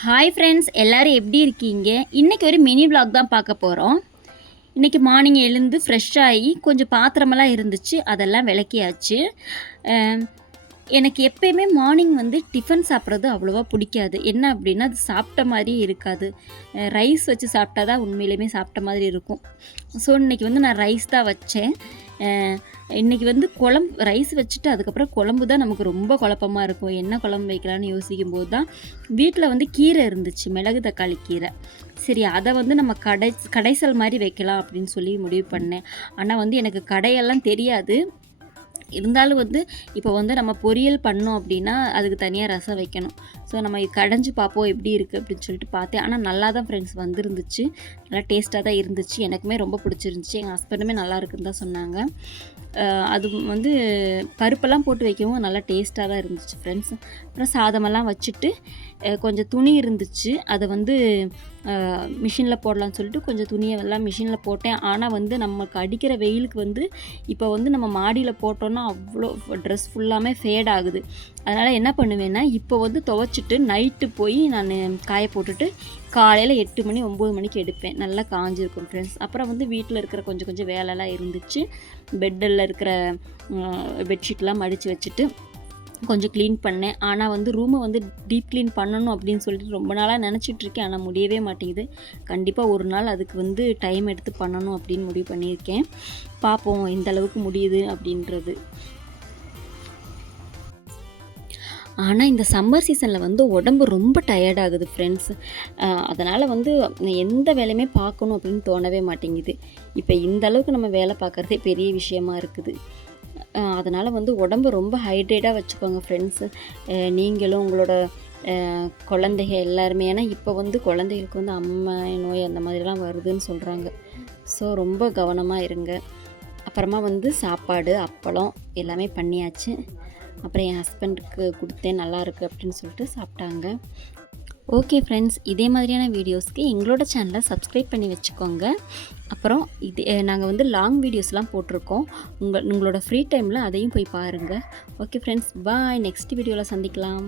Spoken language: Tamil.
ஹாய் ஃப்ரெண்ட்ஸ், எல்லோரும் எப்படி இருக்கீங்க? இன்றைக்கி ஒரு மினி விலாக் தான் பார்க்க போகிறோம். இன்றைக்கி மார்னிங் எழுந்து ஃப்ரெஷ்ஷாகி கொஞ்சம் பாத்திரமெல்லாம் இருந்துச்சு, அதெல்லாம் விளக்கியாச்சு. எனக்கு எப்போயுமே மார்னிங் டிஃபன் சாப்பிட்றது அவ்வளோவா பிடிக்காது. என்ன அப்படின்னா அது சாப்பிட்ட மாதிரியே இருக்காது. ரைஸ் வச்சு சாப்பிட்டா தான் உண்மையிலுமே சாப்பிட்ட மாதிரி இருக்கும். ஸோ இன்றைக்கி நான் ரைஸ் தான் வச்சேன். இன்றைக்கி ரைஸ் வச்சுட்டு அதுக்கப்புறம் குழம்பு தான் நமக்கு ரொம்ப குழப்பமாக இருக்கும். என்ன குழம்பு வைக்கலான்னு யோசிக்கும்போது தான் வீட்டில் கீரை இருந்துச்சு, மிளகு தக்காளி கீரை. சரி, அதை நம்ம கடைசல் மாதிரி வைக்கலாம் அப்படின்னு சொல்லி முடிவு பண்ணேன். ஆனால் எனக்கு கடையெல்லாம் தெரியாது. இருந்தாலும் இப்போ நம்ம பொரியல் பண்ணோம் அப்படின்னா அதுக்கு தனியாக ரசம் வைக்கணும். ஸோ நம்ம கடைஞ்சி பார்ப்போம் எப்படி இருக்குது அப்படின்னு சொல்லிட்டு பார்த்தேன். ஆனால் நல்லா தான் ஃப்ரெண்ட்ஸ் வந்துருந்துச்சு. நல்லா டேஸ்ட்டாக தான் இருந்துச்சு. எனக்குமே ரொம்ப பிடிச்சிருந்துச்சி. எங்கள் ஹஸ்பண்டுமே நல்லா இருக்குன்னு தான் சொன்னாங்க. அது பருப்பெல்லாம் போட்டு வைக்கவும் நல்லா டேஸ்ட்டாக தான் இருந்துச்சு ஃப்ரெண்ட்ஸ். அப்புறம் சாதமெல்லாம் வச்சுட்டு கொஞ்சம் துணி இருந்துச்சு, அதை மிஷினில் போடலான்னு சொல்லிட்டு கொஞ்சம் துணியெல்லாம் மிஷினில் போட்டேன். ஆனால் நமக்கு அடிக்கிற வெயிலுக்கு இப்போ நம்ம மாடியில் போட்டோன்னா அவ்வளோ ட்ரெஸ் ஃபுல்லாமே ஃபேட் ஆகுது. அதனால் என்ன பண்ணுவேன்னா இப்போ துவைச்சிட்டு நைட்டு போய் நான் காய போட்டுட்டு காலையில் 8 மணி 9 மணிக்கு எடுப்பேன். நல்லா காஞ்சிருக்கும் ஃப்ரெண்ட்ஸ். அப்புறம் வீட்டில் இருக்கிற கொஞ்சம் வேலைலாம் இருந்துச்சு. பெட்டில் இருக்கிற பெட்ஷீட்லாம் மடித்து வச்சுட்டு கொஞ்சம் க்ளீன் பண்ணேன். ஆனால் ரூமை டீப் க்ளீன் பண்ணணும் அப்படின்னு சொல்லிட்டு ரொம்ப நாளாக நினச்சிட்ருக்கேன். ஆனால் முடியவே மாட்டேங்குது. கண்டிப்பாக ஒரு நாள் அதுக்கு டைம் எடுத்து பண்ணணும் அப்படின்னு முடிவு பண்ணியிருக்கேன். பார்ப்போம் எந்த அளவுக்கு முடியுது அப்படின்றது. ஆனால் இந்த சம்மர் சீசனில் உடம்பு ரொம்ப டயர்டாகுது ஃப்ரெண்ட்ஸ். அதனால் எந்த வேலையுமே பார்க்கணும் அப்படின்னு தோணவே மாட்டேங்குது. இப்போ இந்த அளவுக்கு நம்ம வேலை பார்க்குறதே பெரிய விஷயமா இருக்குது. அதனால் உடம்பு ரொம்ப ஹைட்ரேட்டாக வச்சுக்கோங்க ஃப்ரெண்ட்ஸு. நீங்களும் உங்களோட குழந்தைங்க எல்லாருமே. ஏன்னா இப்போ குழந்தைகளுக்கு அம்மை நோய் அந்த மாதிரிலாம் வருதுன்னு சொல்கிறாங்க. ஸோ ரொம்ப கவனமாக இருங்க. அப்புறமா சாப்பாடு அப்பளம் எல்லாமே பண்ணியாச்சு. அப்புறம் என் ஹஸ்பண்டுக்கு கொடுத்தேன், நல்லாயிருக்கு அப்படின்னு சொல்லிட்டு சாப்பிட்டாங்க. ஓகே ஃப்ரெண்ட்ஸ், இதே மாதிரியான வீடியோஸ்க்கு எங்களோட சேனலை சப்ஸ்கிரைப் பண்ணி வச்சுக்கோங்க. அப்புறம் நாங்கள் லாங் வீடியோஸ்லாம் போட்டிருக்கோம். உங்களோட ஃப்ரீ டைமில் அதையும் போய் பாருங்கள். ஓகே ஃப்ரெண்ட்ஸ், பாய். நெக்ஸ்ட் வீடியோவில் சந்திக்கலாம்.